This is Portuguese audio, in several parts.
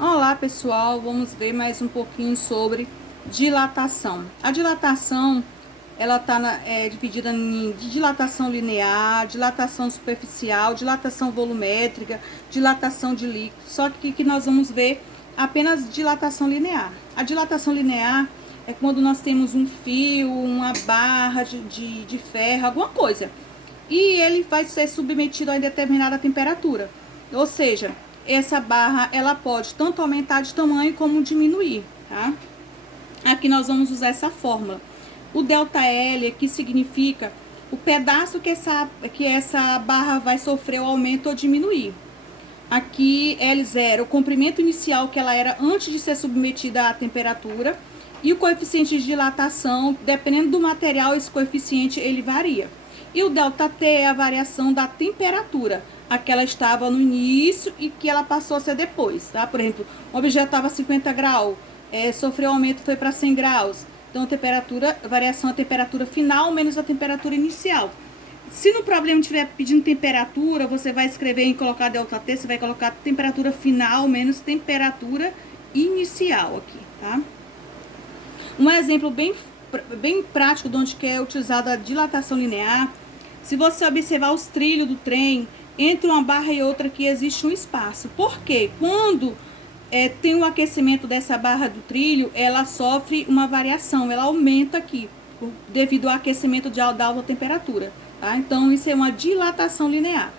Olá pessoal, vamos ver mais um pouquinho sobre dilatação. A dilatação, ela está dividida em dilatação linear, dilatação superficial, dilatação volumétrica, dilatação de líquido. Só que aqui nós vamos ver apenas dilatação linear. A dilatação linear é quando nós temos um fio, uma barra de ferro, alguma coisa, e ele vai ser submetido a determinada temperatura. Ou seja, essa barra ela pode tanto aumentar de tamanho como diminuir, tá? Aqui nós vamos usar essa fórmula. O ΔL, que significa o pedaço que essa barra vai sofrer o aumento ou diminuir. Aqui L0, o comprimento inicial que ela era antes de ser submetida à temperatura, e o coeficiente de dilatação, dependendo do material, esse coeficiente ele varia. E o ΔT é a variação da temperatura, a que ela estava no início e que ela passou a ser depois, tá? Por exemplo, o objeto estava a 50 graus, sofreu aumento, foi para 100 graus. Então, variação da temperatura final menos a temperatura inicial. Se no problema estiver pedindo temperatura, você vai escrever em colocar ΔT, você vai colocar temperatura final menos temperatura inicial aqui, tá? Um exemplo bem prático de onde que é utilizada a dilatação linear. Se você observar os trilhos do trem, entre uma barra e outra aqui existe um espaço. Por quê? Quando tem o aquecimento dessa barra do trilho, ela sofre uma variação, ela aumenta aqui, devido ao aquecimento da alta temperatura, tá? Então, isso é uma dilatação linear.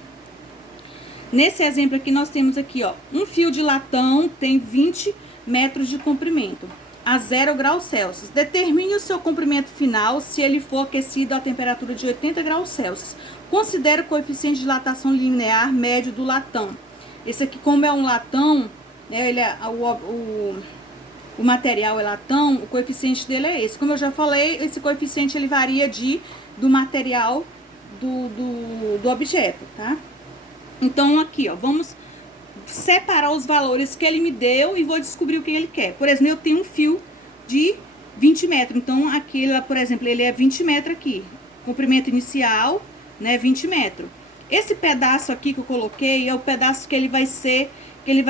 Nesse exemplo aqui, nós temos aqui, ó, um fio de latão tem 20 metros de comprimento a 0 graus Celsius. Determine o seu comprimento final se ele for aquecido a temperatura de 80 graus Celsius. Considere o coeficiente de dilatação linear médio do latão. Esse aqui, como é um latão, né, ele o material é latão, o coeficiente dele é esse. Como eu já falei, esse coeficiente ele varia do material do objeto, tá? Então, aqui, ó, vamos separar os valores que ele me deu e vou descobrir o que ele quer. Por exemplo, eu tenho um fio de 20 metros. Então, aqui, por exemplo, ele é 20 metros aqui. Comprimento inicial, né, 20 metros. Esse pedaço aqui que eu coloquei é o pedaço que ele vai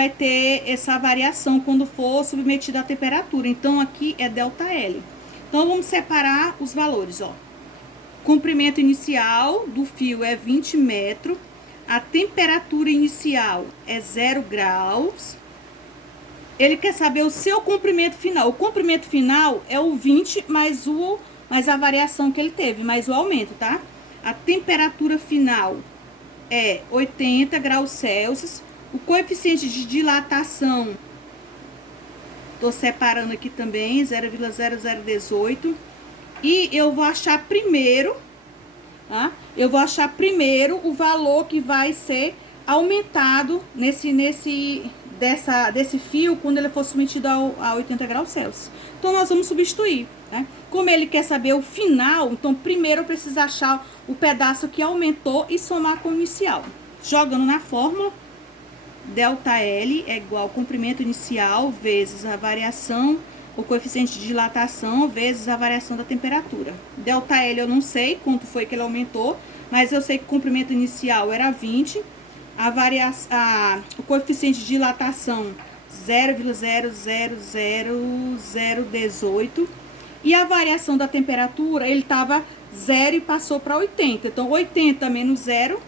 ter essa variação quando for submetido à temperatura. Então, aqui é ΔL. Então, vamos separar os valores, ó. Comprimento inicial do fio é 20 metros. A temperatura inicial é 0 graus. Ele quer saber o seu comprimento final. O comprimento final é o 20 mais a variação que ele teve, mais o aumento, tá? A temperatura final é 80 graus Celsius. O coeficiente de dilatação, tô separando aqui também, 0,0018. E eu vou achar primeiro, tá? Eu vou achar primeiro o valor que vai ser aumentado desse fio quando ele for submetido a 80 graus Celsius. Então, nós vamos substituir, né? Como ele quer saber o final, então, primeiro eu preciso achar o pedaço que aumentou e somar com o inicial. Jogando na fórmula, ΔL é igual ao comprimento inicial vezes a variação, o coeficiente de dilatação vezes a variação da temperatura. ΔL eu não sei quanto foi que ele aumentou, mas eu sei que o comprimento inicial era 20, o coeficiente de dilatação 0,000018 e a variação da temperatura, ele estava 0 e passou para 80. Então, 80 menos 0,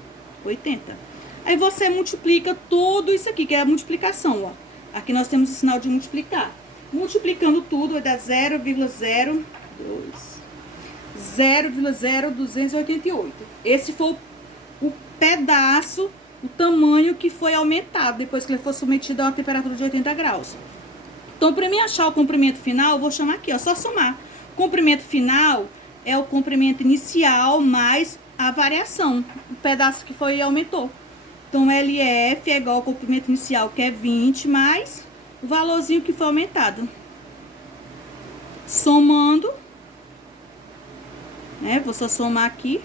80. Aí você multiplica tudo isso aqui, que é a multiplicação, ó. Aqui nós temos o sinal de multiplicar. Multiplicando tudo, vai dar 0,0288. Esse foi o pedaço, o tamanho que foi aumentado depois que ele for submetido a uma temperatura de 80 graus. Então, para mim achar o comprimento final, eu vou chamar aqui, ó, só somar. Comprimento final é o comprimento inicial mais a variação, o pedaço que foi e aumentou. Então, LF é igual ao comprimento inicial, que é 20, mais o valorzinho que foi aumentado. Somando, né? Vou só somar aqui.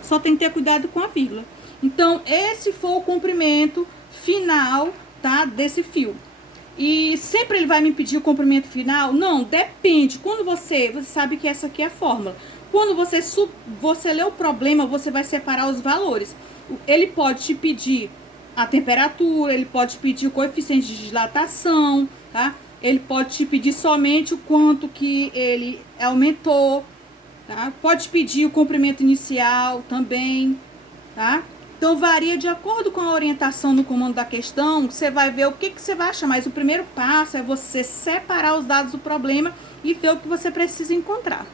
Só tem que ter cuidado com a vírgula. Então, esse foi o comprimento final, tá? Desse fio. E sempre ele vai me pedir o comprimento final? Não, depende. Quando você sabe que essa aqui é a fórmula. Quando você lê o problema, você vai separar os valores. Ele pode te pedir a temperatura, ele pode pedir o coeficiente de dilatação, tá? Ele pode te pedir somente o quanto que ele aumentou, tá? Pode pedir o comprimento inicial também, tá? Então varia de acordo com a orientação no comando da questão, você vai ver o que você vai achar, mas o primeiro passo é você separar os dados do problema e ver o que você precisa encontrar.